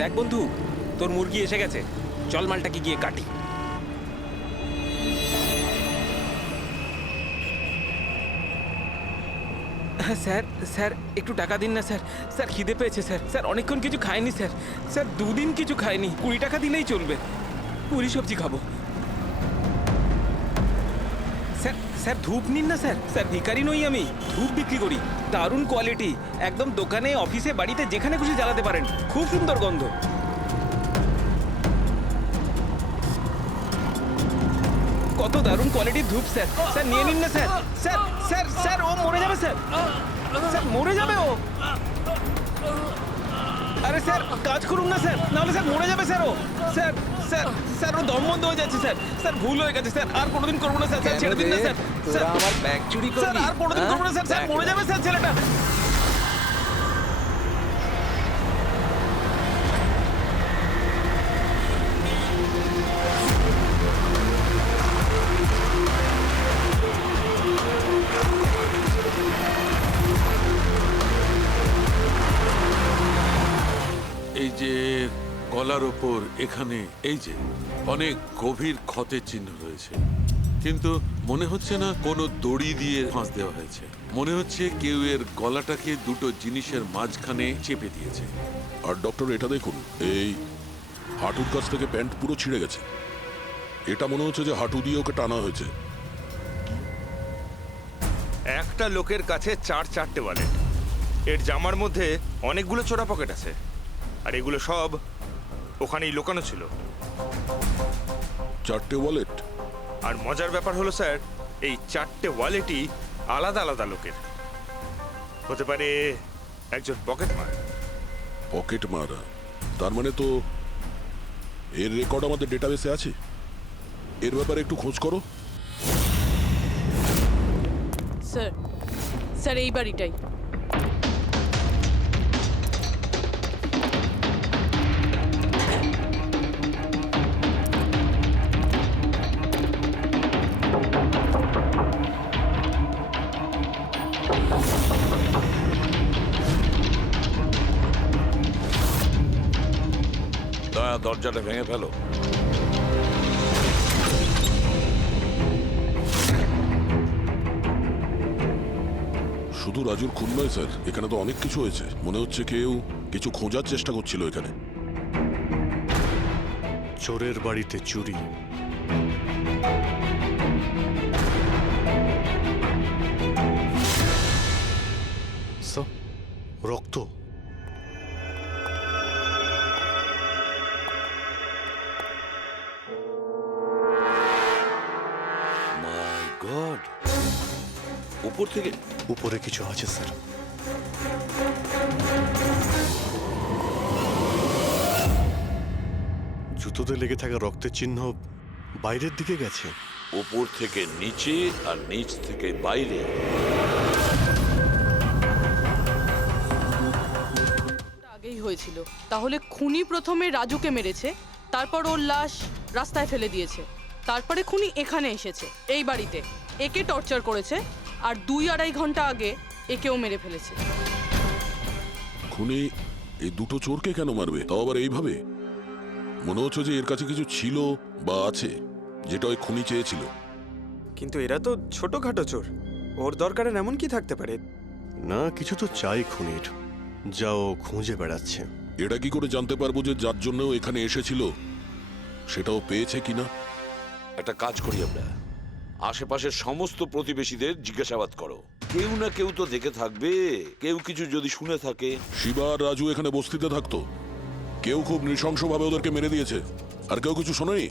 দেখ বন্ধু, তোর মুরগি এসে গেছে, চল মালটাকে গিয়ে কাটি। স্যার স্যার একটু টাকা দিন না স্যার। স্যার খিদে পেয়েছে স্যার। স্যার অনেকক্ষণ কিছু খাইনি স্যার। স্যার 2 দিন কিছু খাইনি, 20 টাকা দিলেই চলবে, পুরি সবজি খাবো। স্যার স্যার ধূপ নিন না স্যার। স্যার ভিখারি নই আমি, ধূপ বিক্রি করি, দারুণ কোয়ালিটি, একদম দোকানে অফিসে বাড়িতে যেখানে খুশি জ্বালাতে পারেন, খুব সুন্দর গন্ধ। কত দারুণ কোয়ালিটির ধূপ স্যার। স্যার নিয়ে নিন না স্যার। স্যার স্যার স্যার ও মরে যাবে স্যার। স্যার মরে যাবে ও। আরে স্যার কাজ করুন না স্যার, নাহলে স্যার মরে যাবে স্যার ও। স্যার স্যার স্যার ও দম বন্ধ হয়ে যাচ্ছে স্যার। স্যার ভুল হয়ে গেছে স্যার, আর কোনোদিন করবো না স্যার। স্যার ছেড়ে দিন না স্যার। স্যার আমার ব্যাগ চুরি স্যার করবি? আর কোনোদিন করবো না স্যার। স্যার মরে যাবে স্যার ছেলেটা। এই যে গলার ওপর এখানে এই যে অনেক গভীর ক্ষতের চিহ্ন রয়েছে, কিন্তু মনে হচ্ছে না কোনো দড়ি দিয়ে ফাঁস দেওয়া হয়েছে। মনে হচ্ছে কেউ এর গলাটাকে দুটো জিনিসের মাঝখানে চেপে দিয়েছে। আর ডক্টর এটা দেখুন, এই হাঁটুর কাছ থেকে প্যান্ট পুরো ছিঁড়ে গেছে। এটা মনে হচ্ছে যে হাঁটু দিয়ে ওকে টানা হয়েছে। একটা লোকের কাছে 4-4টে ওয়ালেট, এর জামার মধ্যে অনেকগুলো চোরা পকেট আছে, আর এগুলো সব ওখানেই লুকানো ছিল। 4টে ওয়ালেট? আর মজার ব্যাপার হলো স্যার, এই 4টে ওয়ালেটই আলাদা আলাদা লোকের। হতে পারে একজন পকেট মার। পকেট মারা? তার মানে তো এর রেকর্ড আমাদের ডেটাবেসে আছে। এর ব্যাপারে একটু খোঁজ করো। স্যার স্যার এই বাড়িটাই। দয়া দরজাটা ভেঙে ফেলো। শুধু রাজুর খুন নয় স্যার, এখানে তো অনেক কিছু হয়েছে। মনে হচ্ছে কেউ কিছু খোঁজার চেষ্টা করছিল এখানে। চোরের বাড়িতে চুরি, রক্ত। মাই গড, উপর থেকে? উপরে কিছু আছে স্যার। জুতোতে লেগে থাকা রক্তের চিহ্ন বাইরের দিকে গেছে। উপর থেকে নিচে আর নিচ থেকে বাইরে। আগেই হয়েছিল। তাহলে খুনি প্রথমে রাজুকে মেরেছে, তারপর ওর লাশ রাস্তায় ফেলে দিয়েছে, তারপরে খুনি এখানে এসেছে এই বাড়িতে, একে টর্চার করেছে, আর 2-2.5 ঘন্টা আগে একেও মেরে ফেলেছে। খুনি এই দুটো চোরকে কেন মারবে, তাও আবার এইভাবে? মনে হচ্ছে যে এর কাছে কিছু ছিল বা আছে, যেটা ওই খুনি চেয়েছিল। কিন্তু এরা তো ছোটখাটো চোর, ওর দরকারে এমন কি থাকতে পারে? না, কিছু তো চাই খুনির, যাও খুঁজে বেড়াচ্ছে। এটা কি করে জানতে পারবো যে যার জন্য ও এখানে এসেছিল সেটাও পেয়েছে কিনা? একটা কাজ করি আমরা, আশেপাশের সমস্ত প্রতিবেশীদের জিজ্ঞাসাবাদ করো। কেউ না কেউ তো দেখে থাকবে, কেউ কিছু যদি শুনে থাকে। শিবা আর রাজু এখানে বস্তিতে থাকতো, কেউ খুব নৃশংসভাবে ওদেরকে মেরে দিয়েছে, আর কেউ কিছু শোনেনি।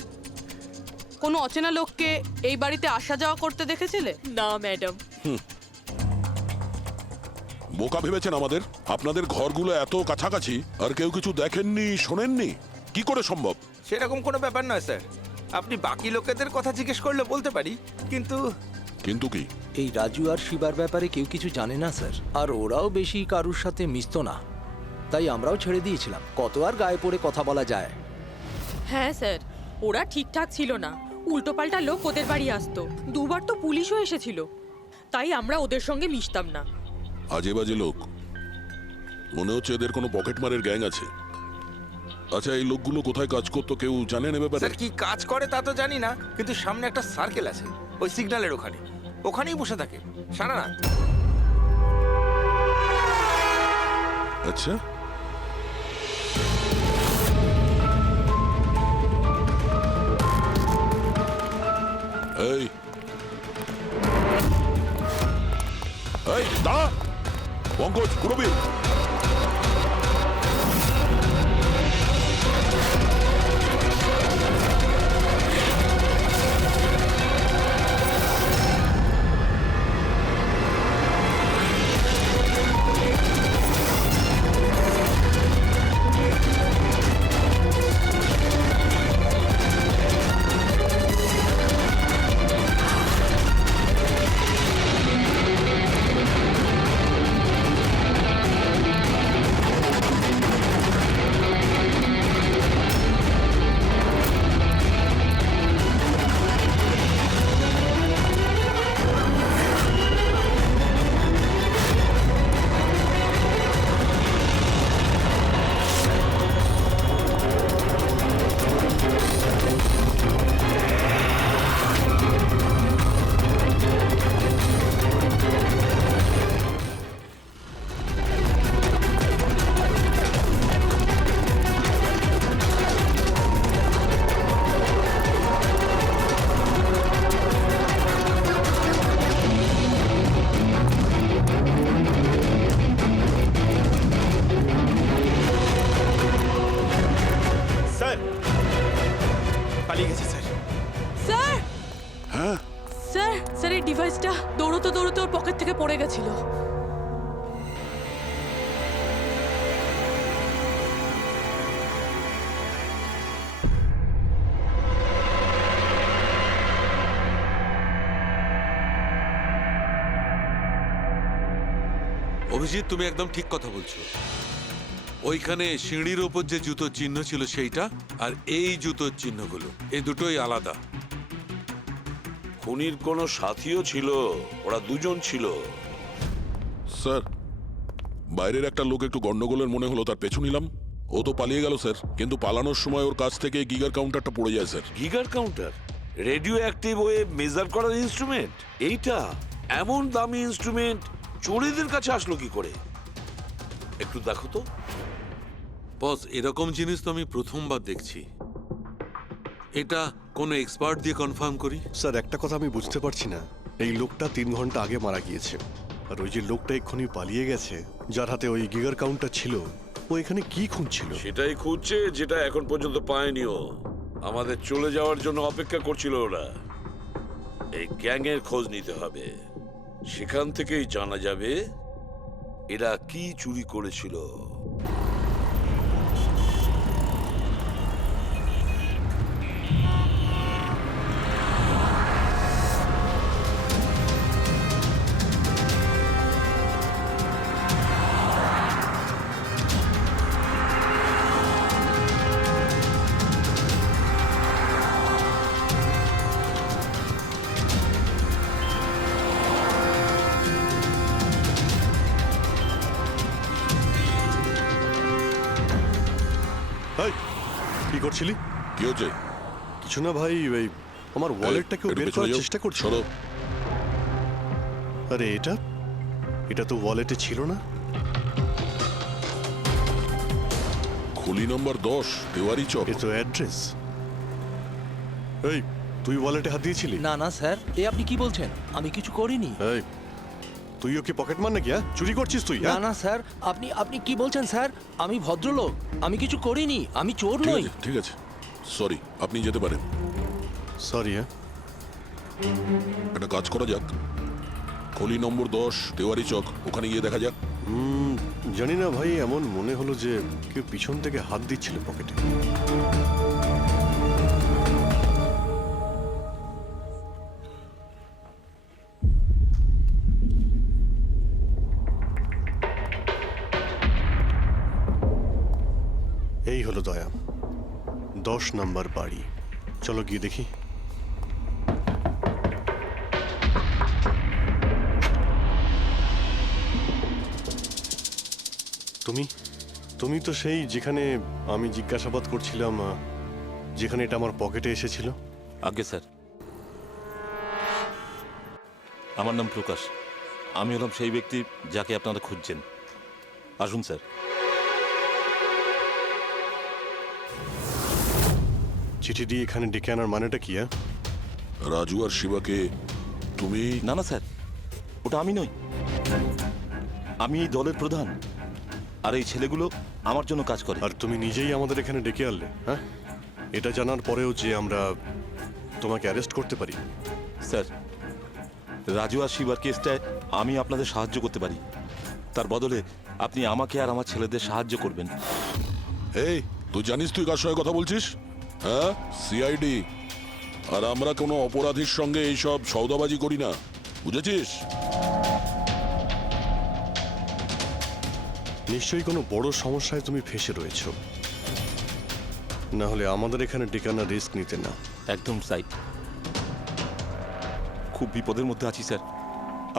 কোনো অচেনা লোককে এই বাড়িতে আসা যাওয়া করতে দেখেছিলে? না ম্যাডাম। বোকা ভেবেছেন আমাদের? আপনাদের ঘরগুলো এত কাছাকাছি আর কেউ কিছু দেখেননি, শোনেননি? কি করে সম্ভব? সেরকম কোনো ব্যাপার নয় স্যার, আপনি বাকি লোকেদের কথা জিজ্ঞেস করলে বলতে পারি, কিন্তু কিন্তু কি? এই রাজু আর শিবার ব্যাপারে কেউ কিছু জানে না স্যার, আর ওরাও বেশি কারুর সাথে মিশতো না, তাই আমরাও ছেড়ে দিয়েছিলাম। কত আর গায়ে পড়ে কথা বলা যায়? হ্যাঁ স্যার, ওরা ঠিকঠাক ছিল না, উল্টোপাল্টা লোক ওদের বাড়ি আসতো, 2বার তো পুলিশও এসেছিল, তাই আমরা ওদের সঙ্গে মিশতাম না। আজে বাজে লোক, মনে হচ্ছে এদের কোনো পকেটমারের গ্যাং আছে। আচ্ছা, এই লোকগুলো কোথায় কাজ করতো কেউ জানেন এ ব্যাপারে? স্যার কি কাজ করে তা তো জানি না, কিন্তু সামনে একটা সার্কেল আছে ওই সিগন্যালের ওখানেই বসে থাকে সারা রাত। আচ্ছা, এই এই দাঁড়া, পঙ্কজ, পুরবীর। স্যার পালিয়ে গেছে স্যার। স্যার হ্যাঁ, স্যার স্যার এই ডিভাইসটা দৌড়তে দৌড়তে ওর পকেট থেকে পড়ে গেছিল। অভিজিৎ, তুমি একদম ঠিক কথা বলছো। ওইখানে সিঁড়ির ওপর যে জুতোর চিহ্ন ছিল সেইটা, আর এই জুতোর চিহ্নগুলো, এই দুটোই আলাদা। খুনির কোনো সাথীও ছিল, ওরা দুজন ছিল। স্যার, বাইরের একটা লোক একটু গন্ডগোলের মনে হলো, তার পেছু নিলাম। ও তো পালিয়ে গেল স্যার, কিন্তু পালানোর সময় ওর কাছ থেকে গিগার কাউন্টারটা পড়ে যায় sir. Geiger counter, radioactive way measure করার ইনস্ট্রুমেন্ট। এইটা এমন দামি ইনস্ট্রুমেন্ট চোরেদের কাছে আসলো কি করে? একটু দেখো তো। বস, এরকম জিনিস তো আমি প্রথমবার দেখছি। এটা কোনো এক্সপার্ট দিয়ে কনফার্ম করি। স্যার একটা কথা আমি বুঝতে পারছি না, এই লোকটা 3 ঘন্টা আগে মারা গিয়েছে, আর ওই যে লোকটা এক্ষুনি পালিয়ে গেছে যার হাতে ওই গিগার কাউন্টার ছিল, ও এখানে কি খুঁজছিল? সেটাই খুঁজছে যেটা এখন পর্যন্ত পায়নিও। আমাদের চলে যাওয়ার জন্য অপেক্ষা করছিল ওরা। এই গ্যাংয়ের খোঁজ নিতে হবে, সেখান থেকেই জানা যাবে এরা কি চুরি করেছিল। এই, কি করছিলি? কি হচ্ছে? কিছু না ভাই, ওই আমার ওয়ালেটটাকে একটু বের পেছনে করার যাও। চেষ্টা করছি। সরো। আরে এটা এটা তো ওয়ালেটে ছিল না। খুলি নম্বর 10, তেওয়ারি চক। এ তো অ্যাড্রেস। এই, তুই ওয়ালেটে হাত দিয়েছিলি? না না স্যার, এ আপনি কি বলছেন? আমি কিছু করিনি। এই, তুই ওকে পকেট মার নাকি? হ্যাঁ, চুরি করছিস তুই? না হ্যাঁ? না স্যার, আপনি আপনি কি বলছেন স্যার? আমি ভদ্রলোক, আমি কিছু করিনি, আমি চোর ঠিক নই। আছে, ঠিক আছে, সরি, আপনি যেতে পারেন। সরি। হ্যাঁ, একটা কাজ করা যাক, খলি নম্বর 10, তেওয়ারি চক, ওখানে গিয়ে দেখা যাক। জানি না ভাই, এমন মনে হলো যে কেউ পিছন থেকে হাত দিচ্ছিল পকেটে। এই হলো দয়া, 10 নম্বর বাড়ি। চলো গিয়ে দেখি। তুমি তুমি তো সেই যেখানে আমি জিজ্ঞাসাবাদ করছিলাম, যেখানে এটা আমার পকেটে এসেছিল। আজ্ঞে স্যার, আমার নাম প্রকাশ। আমি হলাম সেই ব্যক্তি যাকে আপনারা খুঁজছেন। আসুন স্যার। চিঠি দিয়ে এখানে ডেকে আনার মানেটা কি? রাজু আর শিবাকে তুমি? না না স্যার, ওটা আমি নই। আমি এই দলের প্রধান, আর এই ছেলেগুলো আমার জন্য কাজ করে। আর তুমি নিজেই আমাদের এখানে ডেকে আনলে? হ্যাঁ, এটা জানার পরেও যে আমরা তোমাকে অ্যারেস্ট করতে পারি? স্যার, রাজু আর শিবার কেসটায় আমি আপনাদের সাহায্য করতে পারি। তার বদলে আপনি আমাকে আর আমার ছেলেদের সাহায্য করবেন। এই, তুই জানিস তুই কার সঙ্গে কথা বলছিস? হ্যাঁ, সিআইডি। আর আমরা কোনো অপরাধীর সঙ্গে এইসব সৌদাবাজি করি না, বুঝেছিস? নিশ্চয়ই কোনো বড় সমস্যায় তুমি ফেঁসে রয়েছ, না হলে আমাদের এখানে ডেকে আনার রিস্ক নিতে না। একদম সাইড। খুব বিপদের মধ্যে আছি স্যার,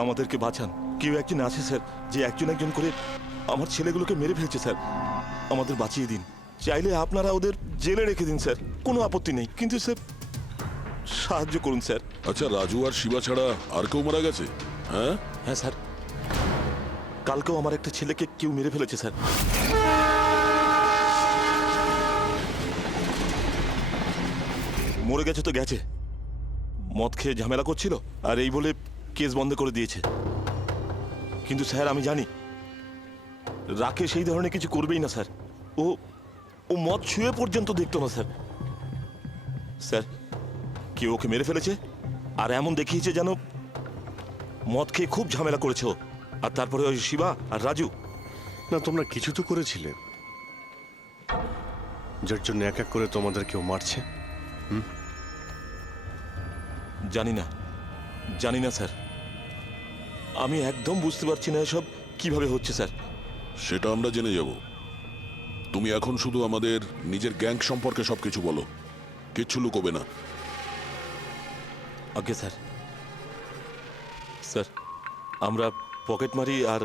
আমাদেরকে বাঁচান। কেউ একজন আছে স্যার, যে একজন একজন করে আমার ছেলেগুলোকে মেরে ফেলছে স্যার। আমাদের বাঁচিয়ে দিন। চাইলে আপনারা ওদের জেলে রেখে দিন স্যার, কোনো আপত্তি নেই, কিন্তু স্যার সাহায্য করুন স্যার। আচ্ছা, রাজু আর শিবা ছাড়া আর কেউ মারা গেছে? হ্যাঁ হ্যাঁ স্যার, কালকেও আমার একটা ছেলেকে কেউ মেরে ফেলেছে স্যার। মরে গেছে তো গেছে, মদ খেয়ে ঝামেলা করছিল আর এই বলে কেস বন্ধ করে দিয়েছে। কিন্তু স্যার আমি জানি রাকেশ সেই ধরনের কিছু করবেই না স্যার। ও ও মদ ছুঁয়ে পর্যন্ত দেখতো না স্যার। স্যার, কেউ ওকে মেরে ফেলেছে আর এমন দেখিয়েছে যেন মদ খেয়ে খুব ঝামেলা করেছে ও। আর তারপরে ওই শিবা আর রাজু। না, তোমরা কিছু তো করেছিলে, যার জন্য এক এক করে তোমাদের কেউ মারছে। জানি না, জানি না স্যার। আমি একদম বুঝতে পারছি না এসব কিভাবে হচ্ছে স্যার। সেটা আমরা জেনে যাব। তুমি এখন শুধু আমাদের নিজের গ্যাং সম্পর্কে সবকিছু বলো, কিচ্ছু লুকোবে না। আজ্ঞে স্যার। স্যার, আমরা পকেটমারি আর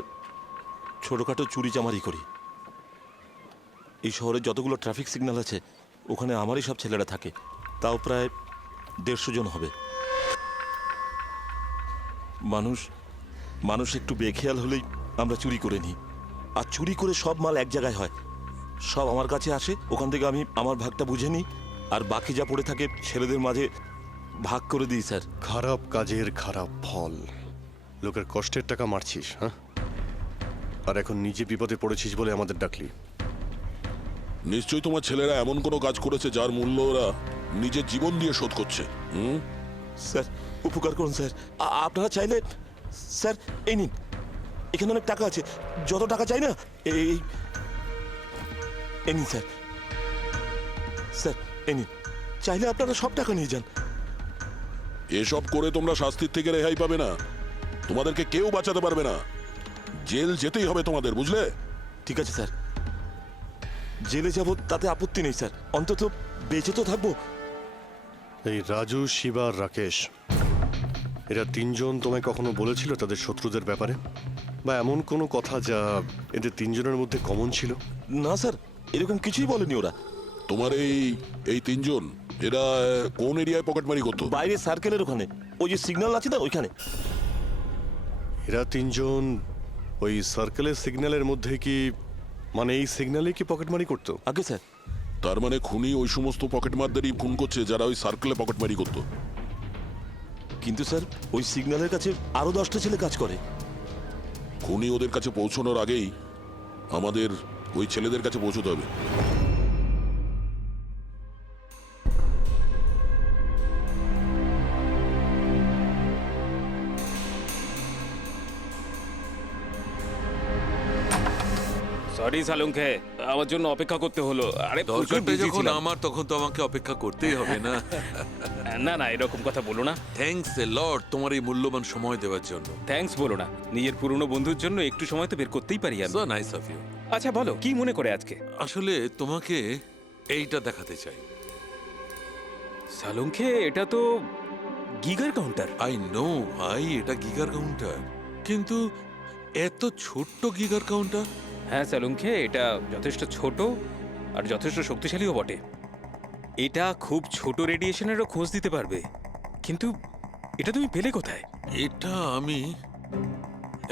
ছোটোখাটো চুরি চামারি করি। এই শহরে যতগুলো ট্রাফিক সিগন্যাল আছে ওখানে আমারই সব ছেলেরা থাকে, তাও প্রায় 150 জন হবে। মানুষ একটু বেখেয়াল হলেই আমরা চুরি করে নিই, আর চুরি করে সব মাল এক জায়গায় হয়। সব আমার কাছে আসে, ওখান থেকে আমি আমার ভাগটা বুঝে নিই, আর বাকি যা পড়ে থাকে ছেলেদের মাঝে ভাগ করে দিই স্যার। খারাপ কাজের খারাপ ফল। লোকের কষ্টের টাকা মারছিস, হ্যাঁ? আর এখন নিজে বিপদে পড়েছিস বলে আমাদের ডাকলি। নিশ্চয়ই তোমার ছেলেরা এমন কোনো কাজ করেছে যার মূল্য ওরা নিজের জীবন দিয়ে শোধ করছে। স্যার, উপকার করুন স্যার। আপনারা চাইলে স্যার এই নিন, এখানে অনেক টাকা আছে, যত টাকা চাই না এই নিন স্যার। স্যার এই নিন, চাইলে আপনারা সব টাকা নিয়ে যান। এসব করে তোমরা শাস্তির থেকে রেহাই পাবে না, তোমাদেরকে কেউ বাঁচাতে পারবে না। জেল যেতেই হবে তোমাদের, বুঝলে? ঠিক আছে স্যার, জেলে যাব তাতে আপত্তি নেই স্যার, অন্তত বেঁচে তো থাকবো। এই রাজু, শিবা আর রাকেশ, এরা তিনজন তোমায় কখনো বলেছিল তাদের শত্রুদের ব্যাপারে, বা এমন কোনো কথা যা এদের তিনজনের মধ্যে কমন ছিল? না স্যার, এরকম কিছুই বলেনি ওরা। তোমার এই তিনজন এরা কোন এরিয়ায় পকেটমারি করতো? বাইরে সার্কেলের ওখানে, ওই যে সিগন্যাল আছে না ওইখানে। এরা তিনজন ওই সার্কেলের সিগন্যালের মধ্যে কি, মানে এই সিগন্যালে কি পকেটমারি করতো? আগে স্যার। তার মানে খুনি ওই সমস্ত পকেটমারদেরই খুন করছে যারা ওই সার্কেলে পকেটমারি করতো। কিন্তু স্যার ওই সিগন্যালের কাছে আরো 10টা ছেলে কাজ করে। খুনি ওদের কাছে পৌঁছানোর আগেই আমাদের ওই ছেলেদের কাছে পৌঁছতে হবে। সরি সালুঙ্কে, আমার জন্য অপেক্ষা করতে হলো। আরে প্রচুর দরকারটা busy যখন ছিলাম। আমার, তখন তো আমাকে অপেক্ষা করতেই হবে না? না না, এরকম কথা বলো না। থ্যাঙ্কস এ লট তোমার এই মূল্যবান সময় দেওয়ার জন্য। থ্যাঙ্কস বলো না, নিজের পুরনো বন্ধুর জন্য একটু সময় তো বের করতেই পারি আমি। So nice of you. আচ্ছা বলো, কি মনে করে আজকে? আসলে তোমাকে এইটা দেখাতে চাই। সালুঙ্কে, এটা তো গিগার কাউন্টার। আই নো ভাই, এটা গিগার কাউন্টার, কিন্তু এত ছোট্ট গিগার কাউন্টার হ্যাঁ সালুঙ্খে, এটা যথেষ্ট ছোট আর যথেষ্ট শক্তিশালীও বটে। এটা খুব ছোট রেডিয়েশনেরও খোঁজ দিতে পারবে। কিন্তু এটা তুমি পেলে কোথায়? এটা আমি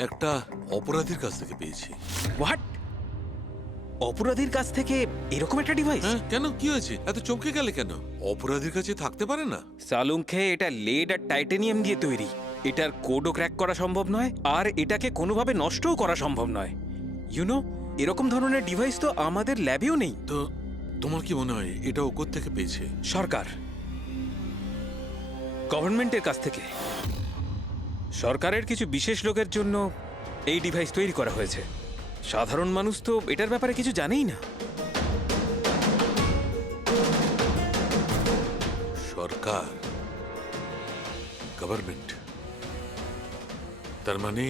একটা অপরাধীর কাছ থেকে পেয়েছি। হোয়াট? অপরাধীর কাছ থেকে এরকম একটা ডিভাইস? হ্যাঁ, কেন কি হয়েছে? এত চমকে গেলে কেন? অপরাধীর কাছে থাকতে পারে না? সালুঙ্খে, এটা লেড আর টাইটানিয়াম দিয়ে তৈরি। এটার কোডও ক্র্যাক করা সম্ভব নয়, আর এটাকে কোনোভাবে নষ্টও করা সম্ভব নয়। ইউনো, এরকম ধরনের ডিভাইস তো আমাদের ল্যাবেও নেই। তো তোমার কি মনে হয় এটা ও থেকে পেয়েছে? সরকার, গভর্নমেন্টের কাছ থেকে। সরকারের কিছু বিশেষ লোকের জন্য এই ডিভাইস তৈরি করা হয়েছে। সাধারণ মানুষ তো এটার ব্যাপারে কিছু জানেই না। সরকার, গভর্নমেন্ট, তার মানে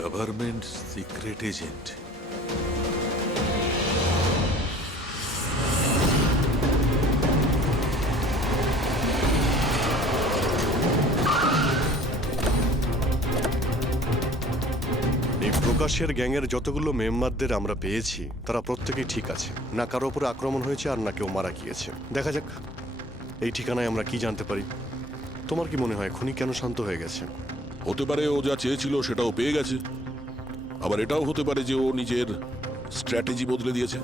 গভর্নমেন্ট সিক্রেট এজেন্ট। এই প্রকাশের গ্যাংয়ের যতগুলো মেম্বারদের আমরা পেয়েছি তারা প্রত্যেকেই ঠিক আছে। না কারো উপরে আক্রমণ হয়েছে আর না কেউ মারা গিয়েছে। দেখা যাক এই ঠিকানায় আমরা কি জানতে পারি। তোমার কি মনে হয় খুনি কেন শান্ত হয়ে গেছে? হতে পারে ও যা চেয়েছিল সেটাও পেয়ে গেছে, আবার এটাও হতে পারে যে ও নিজের স্ট্র্যাটেজি বদলে দিয়েছে।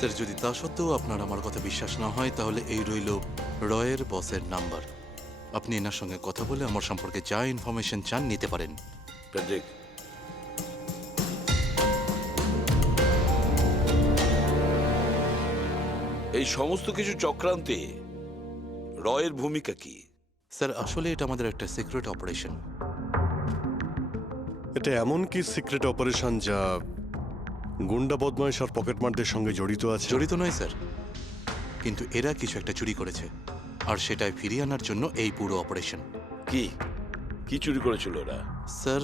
স্যার, যদি তা সত্ত্বেও আপনার আমার কথা বিশ্বাস না হয় তাহলে এই রইল রয়ের বসের নাম্বার। আপনি এনার সঙ্গে কথা বলে আমার সম্পর্কে যা ইনফরমেশন চান নিতে পারেন। প্যাট্রিক, এই সমস্ত কিছু চক্রান্তে রয়ের ভূমিকা কি? স্যার, আসলে এটা আমাদের একটা সিক্রেট অপারেশন। এটা এমন কি সিক্রেট অপারেশন যা গুন্ডা বদমাইশ আর পকেটমারদের সঙ্গে জড়িত আছে? জড়িত নয় স্যার, কিন্তু এরা কিছু একটা চুরি করেছে, আর সেটাই ফিরিয়ে আনার জন্য এই পুরো অপারেশন। কি কি চুরি করেছিল ওরা? স্যার,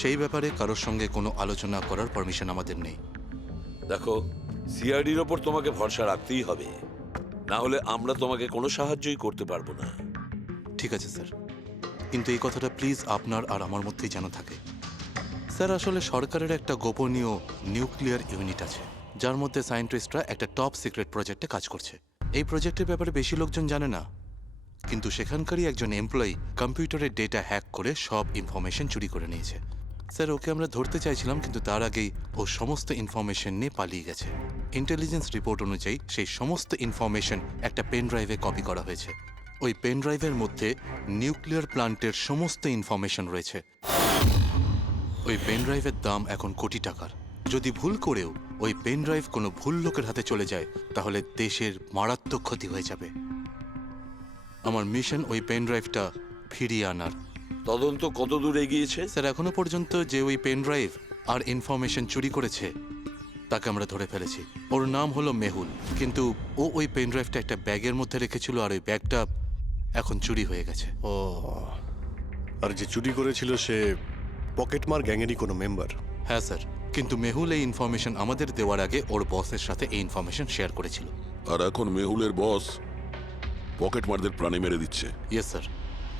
সেই ব্যাপারে কারোর সঙ্গে কোনো আলোচনা করার পারমিশন আমাদের নেই। দেখো, সিআইডির ওপর তোমাকে ভরসা রাখতেই হবে, না হলে আমরা তোমাকে কোনো সাহায্যই করতে পারবো না। ঠিক আছে স্যার, কিন্তু এই কথাটা প্লিজ আপনার আর আমার মধ্যেই যেন থাকে। স্যার, আসলে সরকারের একটা গোপনীয় নিউক্লিয়ার ইউনিট আছে, যার মধ্যে সায়েন্টিস্টরা একটা টপ সিক্রেট প্রজেক্টে কাজ করছে। এই প্রজেক্টের ব্যাপারে বেশি লোকজন জানে না, কিন্তু সেখানকারই একজন এমপ্লয়ি কম্পিউটারের ডেটা হ্যাক করে সব ইনফরমেশন চুরি করে নিয়েছে। স্যার, ওকে আমরা ধরতে চাইছিলাম, কিন্তু তার আগেই ও সমস্ত ইনফরমেশন নিয়ে পালিয়ে গেছে। ইন্টেলিজেন্স রিপোর্ট অনুযায়ী সেই সমস্ত ইনফরমেশন একটা পেন ড্রাইভে কপি করা হয়েছে। ওই পেন ড্রাইভের মধ্যে নিউক্লিয়ার প্ল্যান্টের সমস্ত ইনফরমেশন রয়েছে। ওই পেন ড্রাইভের দাম এখন কোটি টাকার। যদি ভুল করেও ওই পেন ড্রাইভ কোনো ভুল লোকের হাতে চলে যায় তাহলে দেশের মারাত্মক ক্ষতি হয়ে যাবে। আমার মিশন ওই পেন ড্রাইভটা ফিরিয়ে আনার। তদন্ত কত দূর এগিয়েছে? স্যার, এখনো পর্যন্ত যে ওই পেন ড্রাইভ আর ইনফরমেশন চুরি করেছে তাকে আমরা ধরে ফেলেছি। ওর নাম হলো মেহুল, কিন্তু ও ওই পেন ড্রাইভটা একটা ব্যাগের মধ্যে রেখেছিল, আর ওই ব্যাগটা এখন চুরি হয়ে গেছে। ও, আর যে চুরি করেছিল সে পকেটমার গ্যাংয়েরই কোনো মেম্বার? হ্যাঁ স্যার, কিন্তু মেহুল এই ইনফরমেশন আমাদের দেওয়ার আগে ওর বসের সাথে এই ইনফরমেশন শেয়ার করেছিল। আর এখন মেহুলের বস পকেটমারদের প্রাণে মেরে দিচ্ছে। ইয়েস স্যার,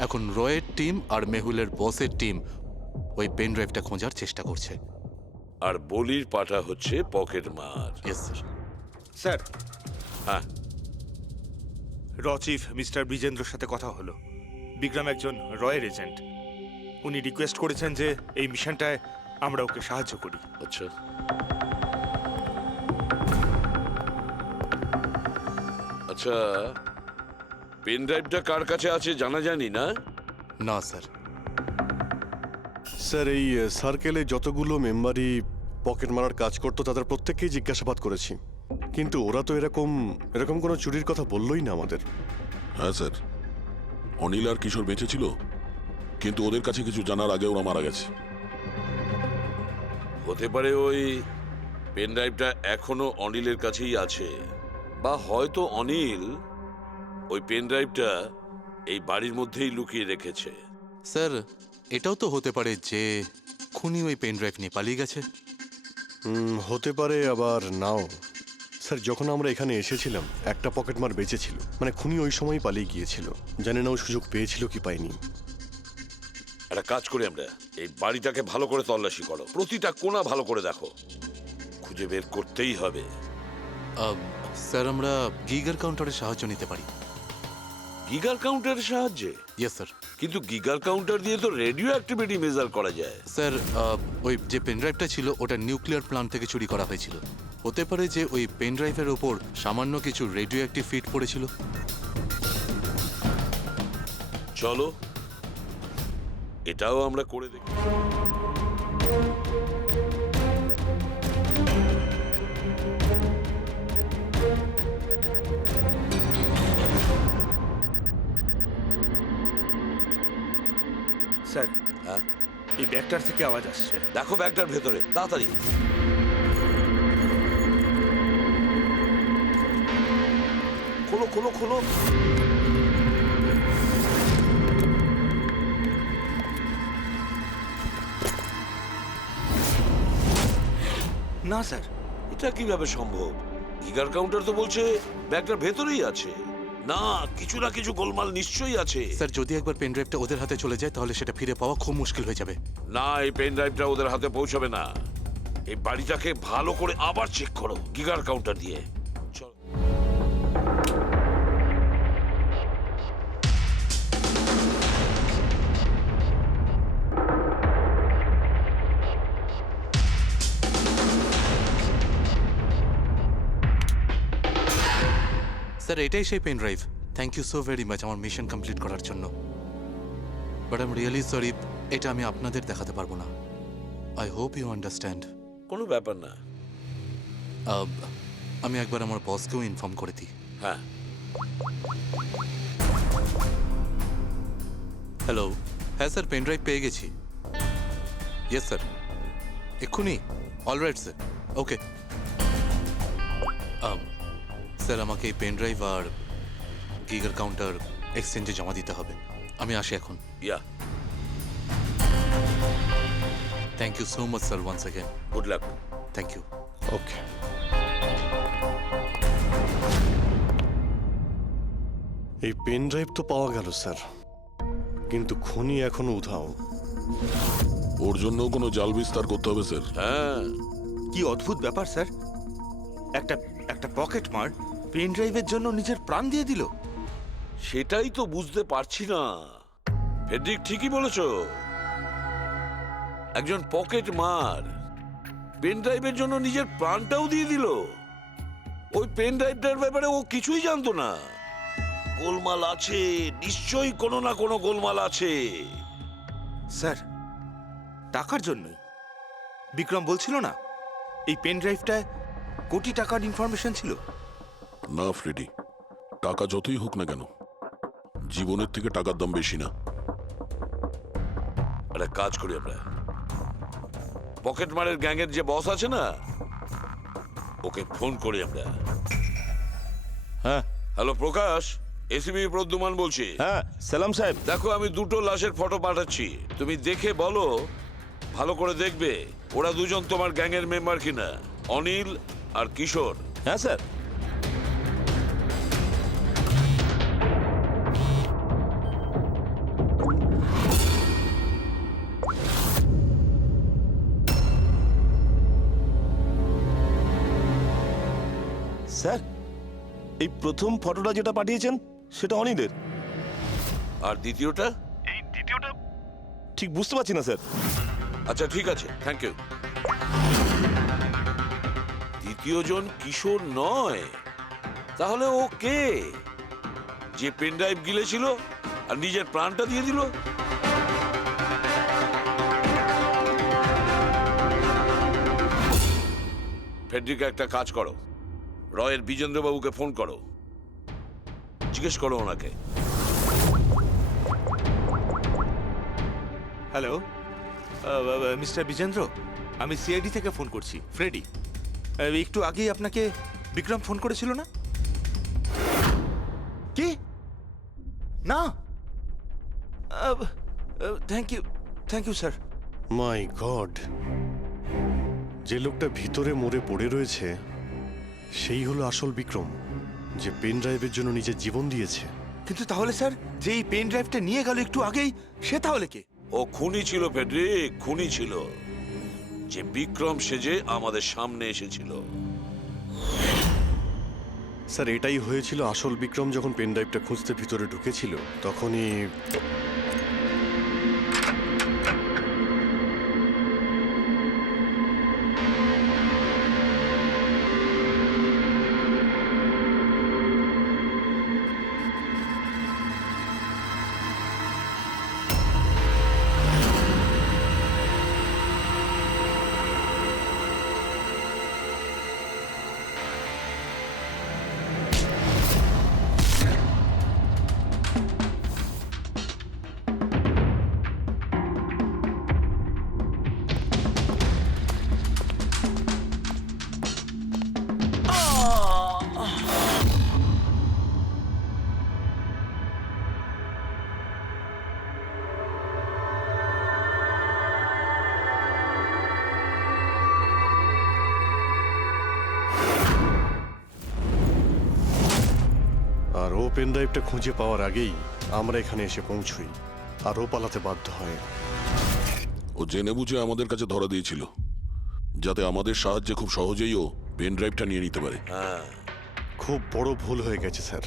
এখন রয়ের টিম আর মেহুলের বসের টিম ওই পেন ড্রাইভটা খোঁজার চেষ্টা করছে। আর বলির পাঠা হচ্ছে পকেটমার। Yes sir. স্যার, হ্যাঁ, র চিফ মিস্টার বিজেন্দ্রর সাথে কথা হলো। বিক্রম একজন রয়ের এজেন্ট। উনি রিকোয়েস্ট করেছেন যে এই মিশনটায় আমরা ওকে সাহায্য করি। আচ্ছা। আচ্ছা, পেন ড্রাইভটা কার কাছে আছে জানা জানি না? না স্যার। স্যার, এই সার্কেলে যতগুলো মেম্বারই পকেট মারার কাজ করতো তাদের প্রত্যেককেই জিজ্ঞাসাবাদ করেছি, কিন্তু ওরা তো এরকম এরকম কোনো চুরির কথা বললোই না আমাদের। হ্যাঁ স্যার, অনিল আর কিশোর বেঁচে ছিল, কিন্তু ওদের কাছে কিছু জানার আগে ওরা মারা গেছে। হতে পারে ওই পেন ড্রাইভটা এখনো অনিলের কাছেই আছে, বা হয়তো অনিল ওই পেন ড্রাইভটা এই বাড়ির মধ্যেই লুকিয়ে রেখেছে। স্যার, এটাও তো হতে পারে যে খুনি ওই পেন ড্রাইভ নিয়ে পালিয়ে গেছে। হতে পারে, আবার নাও। স্যার, যখন আমরা এখানে এসেছিলাম একটা পকেটমার বেঁচে ছিল, মানে খুনি ওই সময় পালিয়ে গিয়েছিল। জানি না ও সুযোগ পেয়েছিল কি পায়নি। একটা কাজ করি আমরা, এই বাড়িটাকে ভালো করে তল্লাশি করো, প্রতিটা কোণা ভালো করে দেখো, খুঁজে বের করতেই হবে। স্যার, আমরা গিগার কাউন্টারের সাহায্য নিতে পারি। গিগার কাউন্টারের সাহায্যে? Yes sir. কিন্তু গিগার কাউন্টার দিয়ে তো রেডিও অ্যাক্টিভিটি মেজার করা যায়। স্যার, ওই যে পেন ড্রাইভটা ছিল ওটা নিউক্লিয়ার প্ল্যান্ট থেকে চুরি করা হয়েছিল। হতে পারে যে ওই পেন ড্রাইভের ওপর সামান্য কিছু রেডিও অ্যাক্টিভ ফিট পড়েছিল। চলো এটাও আমরা করে দেখি। স্যার, হ্যাঁ, এই ব্যাগটার থেকে আওয়াজ আসছে। দেখো ব্যাগটার ভেতরে, তাড়াতাড়ি। খোলো খোলো খোলো। না স্যার, এটা কিভাবে সম্ভব? গিগার কাউন্টার তো বলছে ব্যাগটার ভেতরেই আছে। না, কিছু না কিছু গোলমাল নিশ্চয়ই আছে। স্যার, যদি একবার পেন ড্রাইভটা ওদের হাতে চলে যায় তাহলে সেটা ফিরে পাওয়া খুব মুশকিল হয়ে যাবে। না, এই পেন ড্রাইভটা ওদের হাতে পৌঁছাবে না। এই বাড়িটাকে ভালো করে আবার চেক করো গিগার কাউন্টার দিয়ে। চলো। স্যার, এটাই সেই pen drive. Thank you so very much আমার মিশন কমপ্লিট করার জন্য। But I am really sorry, এটা আমি আপনাদের দেখাতে পারবো না। I hope you understand. কোনো ব্যাপার না। আমি একবার আমার বসকেও ইনফর্ম করে দিই। হ্যাঁ। হ্যালো। হ্যাঁ স্যার, পেন ড্রাইভ পেয়ে গেছি। ইয়েস স্যার, এক্ষুনি? Alright sir, okay. স্যার, আমাকে এই পেন ড্রাইভ আর গিগার কাউন্টার এক্সচেঞ্জে জমা দিতে হবে। আমি আসি এখন। Yeah, thank you so much sir, once again. Good luck. Thank you. Okay. এই পেন ড্রাইভ তো পাওয়া গেল স্যার, কিন্তু খুনি এখনো উধাও। ওর জন্য কোনো জাল বিস্তার করতে হবে স্যার। হ্যাঁ, কি অদ্ভুত ব্যাপার স্যার, একটা একটা পকেট মার পেন ড্রাইভের জন্য নিজের প্রাণ দিয়ে দিল। সেটাই তো বুঝতে পারছি না। ফেডরিক ঠিকই বলেছ, একজন পকেট মার পেন ড্রাইভের জন্য নিজের প্রাণটাও দিয়ে দিল। ওই পেন ড্রাইভটার ব্যাপারে ও কিছুই জানতো না। গোলমাল আছে, নিশ্চয়ই কোনো না কোনো গোলমাল আছে। স্যার, টাকার জন্যই বিক্রম বলছিল না এই পেন ড্রাইভটায় কোটি টাকার ইনফরমেশন ছিল। না ফ্রেডি, টাকা যতই হোক না কেন, জীবনের থেকে টাকার দাম বেশি না। একটা কাজ করি আমরা, পকেট মারের গ্যাংয়ের যে বস আছে না, ওকে ফোন করি আমরা। হ্যাঁ। হ্যালো প্রকাশ, এসিবি প্রদ্যুমান বলছি। হ্যাঁ সালাম সাহেব। দেখো, আমি দুটো লাশের ফটো পাঠাচ্ছি, তুমি দেখে বলো, ভালো করে দেখবে ওরা দুজন তোমার গ্যাংয়ের মেম্বার কিনা, অনিল আর কিশোর। হ্যাঁ স্যার। স্যার, এই প্রথম ফটোটা যেটা পাঠিয়েছেন সেটা অনিলের। আর দ্বিতীয়টা? এই দ্বিতীয়টা ঠিক বুঝতে পারছি না স্যার। আচ্ছা ঠিক আছে, থ্যাংক ইউ। দ্বিতীয়জন কিশোর নয়, তাহলে ও কে? যে পেন ড্রাইভ গিলেছিল আর নিজের প্রাণটা দিয়ে দিল? ফেডরিক, একটা কাজ করো, রয়ের বিজেন্দ্রবাবুকে ফোন করো, জিজ্ঞেস করো ওনাকে। হ্যালো মিস্টার বিজেন্দ্র, আমি সিআইডি থেকে ফোন করছি, ফ্রেডি। একটু আগেই আপনাকে বিক্রম ফোন করেছিল না? কি না? Thank you sir. My god, যে লোকটা ভিতরে মরে পড়ে রয়েছে সেই হলো আসল বিক্রম, যে পেন ড্রাইভের জন্য নিজের জীবন দিয়েছে। কিন্তু তাহলে স্যার, যে এই পেন ড্রাইভটা নিয়ে গেল একটু আগেই, সে তাহলে কে? ও খুনি ছিল ফেডরিক, খুনি ছিল, যে বিক্রম সেজে আমাদের সামনে এসেছিল। স্যার, এটাই হয়েছিল। আসল বিক্রম যখন পেন ড্রাইভটা খুঁজতে ভিতরে ঢুকেছিল তখনই আর ও পেন ড্রাইভটা খুঁজে পাওয়ার আগেই আমরা এখানে এসে পৌঁছই, আর ও পালাতে বাধ্য হয়। ও জেনে বুঝে আমাদের কাছে ধরা দিয়েছিল, যাতে আমাদের সাহায্যে খুব সহজেই ও পেন ড্রাইভটা নিয়ে নিতে পারে। খুব বড় ভুল হয়ে গেছে স্যার,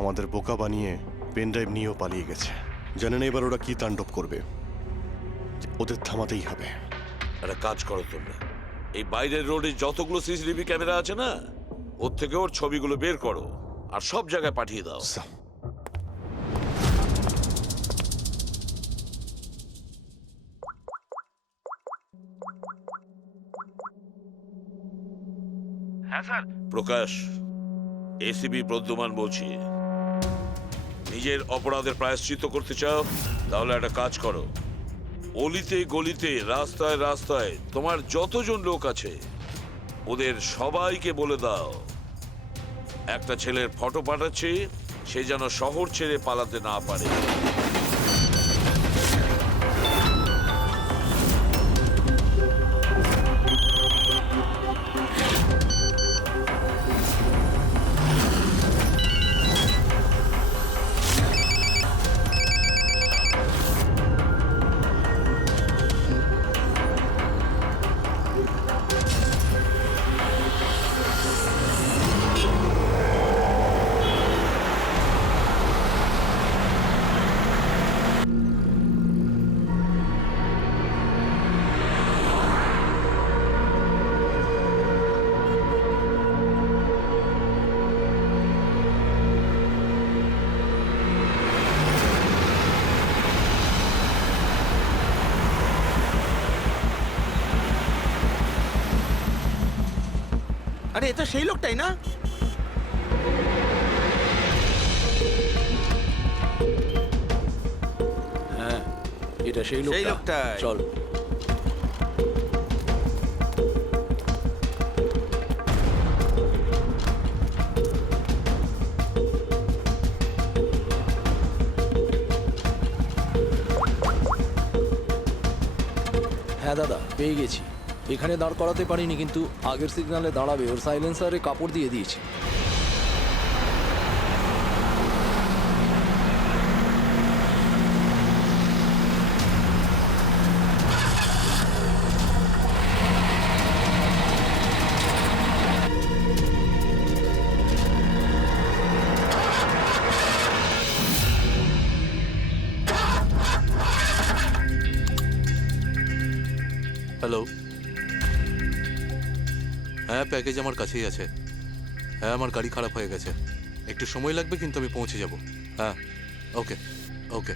আমাদের বোকা বানিয়ে পেন ড্রাইভ নিয়েও পালিয়ে গেছে। জানেন এবার ওরা কি তাণ্ডব করবে, ওদের থামাতেই হবে। একটা কাজ করো তোমরা, এই বাইরের রোডে যতগুলো সিসিটিভি ক্যামেরা আছে না, ওর থেকে ওর ছবিগুলো বের করো আর সব জায়গায় পাঠিয়ে দাও। হ্যাঁ স্যার। প্রকাশ, এসিবি প্রদ্যুমান বলছি। নিজের অপরাধের প্রায়শ্চিত্ত করতে চাও? তাহলে একটা কাজ করো, অলিতে গলিতে রাস্তায় রাস্তায় তোমার যতজন লোক আছে ওদের সবাইকে বলে দাও একটা ছেলের ফটো পাঠাচ্ছি, সে যেন শহর ছেড়ে পালাতে না পারে। আরে এ তো সেই লোকটাই না? হ্যাঁ, এটা সেই সেই লোকটা। লোকটাই। চল। হ্যাঁ দাদা, পেয়ে গেছি। এখানে দাঁড় করাতে পারিনি, কিন্তু আগের সিগন্যালে দাঁড়াবে, ওর সাইলেন্সারে কাপড় দিয়ে দিয়েছি। হ্যালো, হ্যাঁ প্যাকেজ আমার কাছেই আছে। হ্যাঁ, আমার গাড়ি খারাপ হয়ে গেছে, একটু সময় লাগবে, কিন্তু আমি পৌঁছে যাব। হ্যাঁ, ওকে ওকে।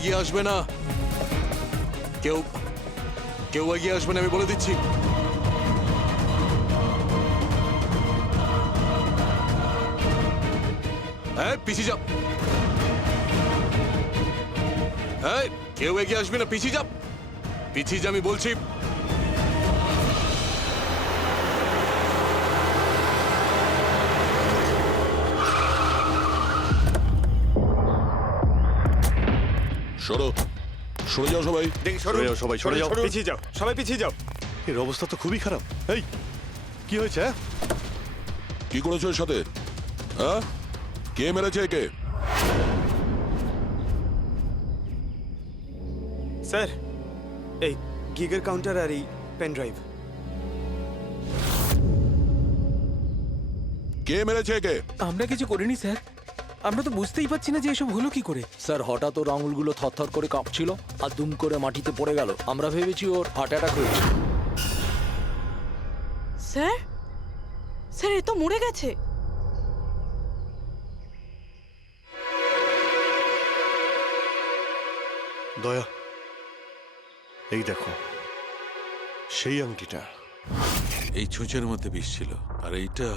এগিয়ে আসবে না, কেউ কেউ এগিয়ে আসবে না, আমি বলে দিচ্ছি। এই, পিছিয়ে যাও। এই, কেউ এগিয়ে আসবে না, পিছিয়ে যাও, পিছিয়ে যা, আমি বলছি। সরো, সরে যাও সবাই। দেখি সরে যাও সবাই, সরে যাও। পিছিয়ে যাও, সবাই পিছিয়ে যাও। এর অবস্থা তো খুবই খারাপ। এই কি হয়েছে? হ্যাঁ? কি করেছো এর সাথে? হ্যাঁ, কে মেরেছে একে? স্যার, এই গিগার কাউন্টার আর এই পেন ড্রাইভ। কে মেরেছে একে? আমরা কিছু করিনি স্যার, আমরা তো বুঝতেই পারছি না যে এসব হলো কি করে। স্যার হঠাৎ ওর আঙুলগুলো থরথর করে কাঁপছিল আর দুম করে মাটিতে পড়ে গেল। আমরা ভেবেছি ওর হার্ট অ্যাটাক হয়েছে। স্যার, স্যার এ তো মরে গেছে। দয়া, এই দেখো সেই আংটিটা। এই ছুঁচের মধ্যে বিষ ছিল, আর এইটা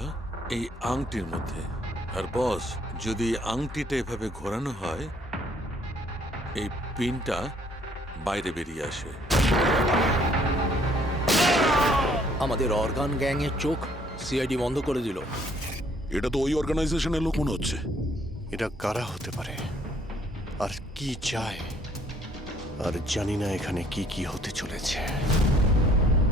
এই আংটির মধ্যে। আর বস, যদি এই আংটিটা এভাবে ঘোরানো হয়, এই পিনটা বাইরে বেরিয়ে আসে। আমাদের অর্গান গ্যাংয়ের চোখ সিআইডি বন্ধ করে দিল। এটা তো ওই অর্গানাইজেশনের লোক মনে হচ্ছে। এটা কারা হতে পারে আর কি চায়? আর জানি না এখানে কি কি হতে চলেছে।